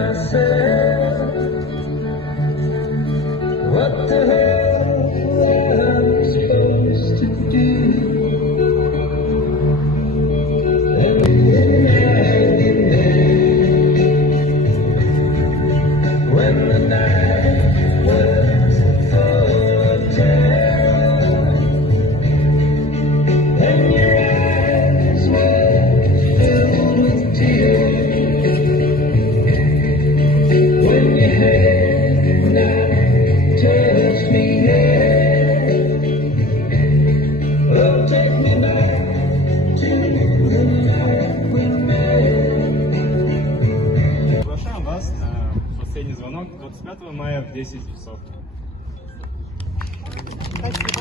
myself, what the hell am I supposed to do? And when the night was full of terror, and your eyes were filled with tears, when your hand not touched me yet, oh, take me back to the night we met. Приглашаем вас на последний звонок 25 мая в 10 часов. Спасибо.